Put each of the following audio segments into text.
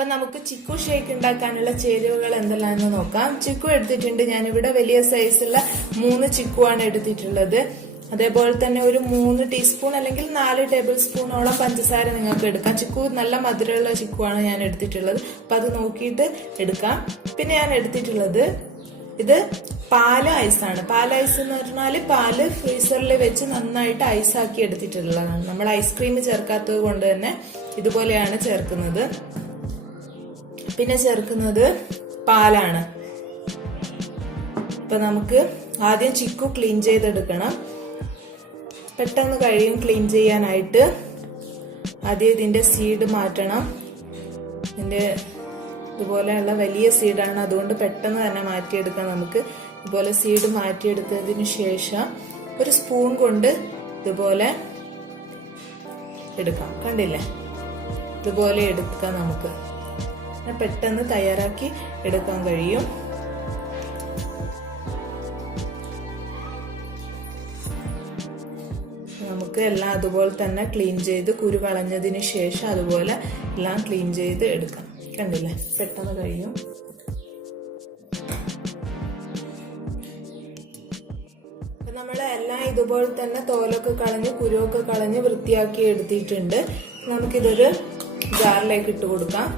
അപ്പൊ നമുക്ക് ചിക്കു ഷേക്ക് ഉണ്ടാക്കാനുള്ള ചേരുവകൾ എന്തെല്ലാമെന്ന് നോക്കാം. ചിക്കു എടുത്തിട്ടുണ്ട്. ഞാനിവിടെ വലിയ സൈസുള്ള 3 ചിക്കു ആണ് എടുത്തിട്ടുള്ളത്. അതേപോലെ തന്നെ ഒരു 3 ടീസ്പൂൺ അല്ലെങ്കിൽ 4 ടേബിൾ സ്പൂണോളം പഞ്ചസാര നിങ്ങൾക്ക് എടുക്കാം. ചിക്കു നല്ല മധുരമുള്ള ചിക്കു ആണ് ഞാൻ എടുത്തിട്ടുള്ളത്. അപ്പൊ അത് നോക്കിയിട്ട് എടുക്കാം. പിന്നെ ഞാൻ എടുത്തിട്ടുള്ളത് ഇത് പാല് ഐസാണ്. പാൽ ഐസ് എന്ന് പറഞ്ഞാല് പാല് ഫ്രീസറിൽ വെച്ച് നന്നായിട്ട് ഐസാക്കി എടുത്തിട്ടുള്ളതാണ്. നമ്മൾ ഐസ്ക്രീം ചേർക്കാത്തത് കൊണ്ട് തന്നെ ഇതുപോലെയാണ് ചേർക്കുന്നത്. പിന്നെ ചേർക്കുന്നത് പാലാണ്. ഇപ്പൊ നമുക്ക് ആദ്യം ചിക്കു ക്ലീൻ ചെയ്തെടുക്കണം. പെട്ടെന്ന് കഴിയും ക്ലീൻ ചെയ്യാനായിട്ട്. ആദ്യം ഇതിന്റെ സീഡ് മാറ്റണം. ഇതിന്റെ ഇതുപോലെയുള്ള വലിയ സീഡാണ്, അതുകൊണ്ട് പെട്ടെന്ന് തന്നെ മാറ്റിയെടുക്കാം. നമുക്ക് ഇതുപോലെ സീഡ് മാറ്റിയെടുത്തതിന് ശേഷം ഒരു സ്പൂൺ കൊണ്ട് ഇതുപോലെ എടുക്കാം. കണ്ടില്ലേ, ഇതുപോലെ എടുക്കാം. നമുക്ക് പെട്ടെന്ന് തയ്യാറാക്കി എടുക്കാൻ കഴിയും. നമുക്ക് എല്ലാം അതുപോലെ തന്നെ ക്ലീൻ ചെയ്ത് കുരു കളഞ്ഞതിന് ശേഷം അതുപോലെ എല്ലാം ക്ലീൻ ചെയ്ത് എടുക്കാം. കണ്ടില്ലേ, പെട്ടെന്ന് കഴിയും. നമ്മള് എല്ലാം ഇതുപോലെ തന്നെ തോലൊക്കെ കളഞ്ഞ് കുരുവൊക്കെ കളഞ്ഞ് വൃത്തിയാക്കി എടുത്തിട്ടുണ്ട്. നമുക്കിതൊരു ജാറിലേക്ക് ഇട്ട് കൊടുക്കാം.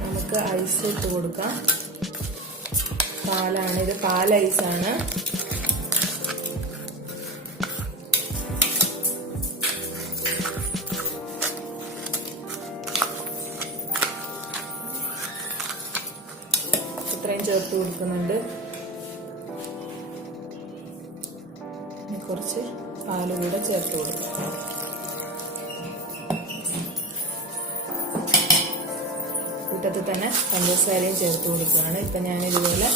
നമുക്ക് ഐസ് ഇട്ട് കൊടുക്കാം. പാലാണ്, ഇത് പാൽ ഐസാണ്. ഇത്രയും ചേർത്ത് കൊടുക്കുന്നുണ്ട്. കുറച്ച് പാല് കൂടെ ചേർത്ത് കൊടുക്കാം. കൂട്ടത്തിൽ തന്നെ പഞ്ചസാരയും ചേർത്ത് കൊടുക്കുകയാണ്. ഇപ്പൊ ഞാൻ ഇതുപോലെ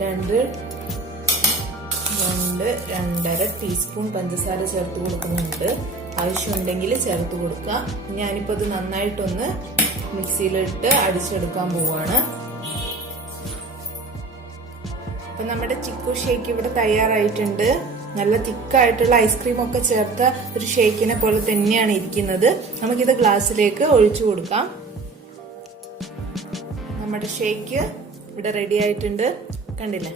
2-2.5 ടീസ്പൂൺ പഞ്ചസാര ചേർത്ത് കൊടുക്കുന്നുണ്ട്. ആവശ്യമുണ്ടെങ്കിൽ ചേർത്ത് കൊടുക്കാം. ഞാനിപ്പോ ഇത് നന്നായിട്ടൊന്ന് മിക്സിയിലിട്ട് അടിച്ചെടുക്കാൻ പോവാണ്. അപ്പൊ നമ്മുടെ ചിക്കു ഷേക്ക് ഇവിടെ തയ്യാറായിട്ടുണ്ട്. നല്ല തിക്കായിട്ടുള്ള ഐസ്ക്രീം ഒക്കെ ചേർത്ത ഒരു ഷേക്കിനെ പോലെ തന്നെയാണ് ഇരിക്കുന്നത്. നമുക്കിത് ഗ്ലാസ്സിലേക്ക് ഒഴിച്ചു കൊടുക്കാം. നമ്മുടെ ഷേക്ക് ഇവിടെ റെഡി ആയിട്ടുണ്ട്. കണ്ടില്ലേ.